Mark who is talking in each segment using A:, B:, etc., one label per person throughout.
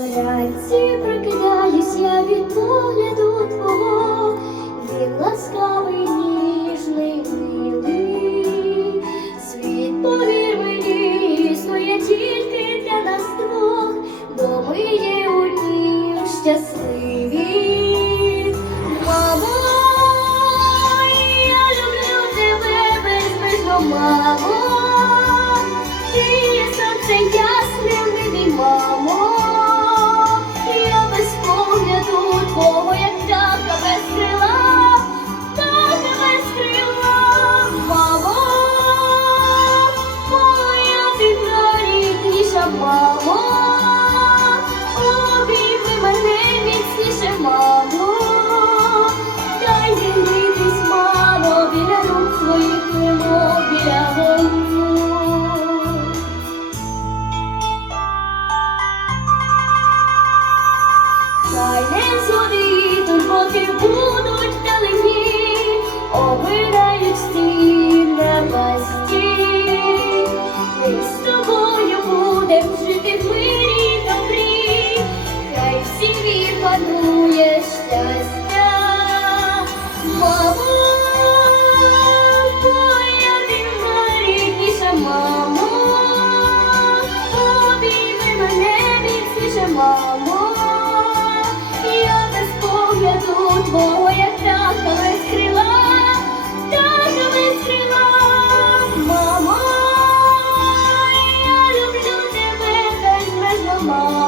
A: Вранці прокидаюсь я від погляду твого, він ласкавий, ніжний, милий. Світ, повір мені, існує тільки для нас двох, бо ми є у одні щасливі. Мамо, я люблю тебе безмежно, мамо. Ти є сонце ясне,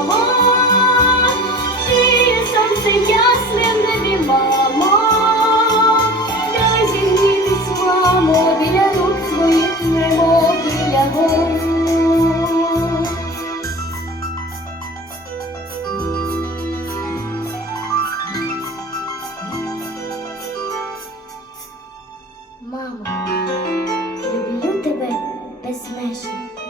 A: мамо, ти сонце ясне в небі, мамо, дай мамо, біля рук вогню. Мамо, люблю тебе безмежно.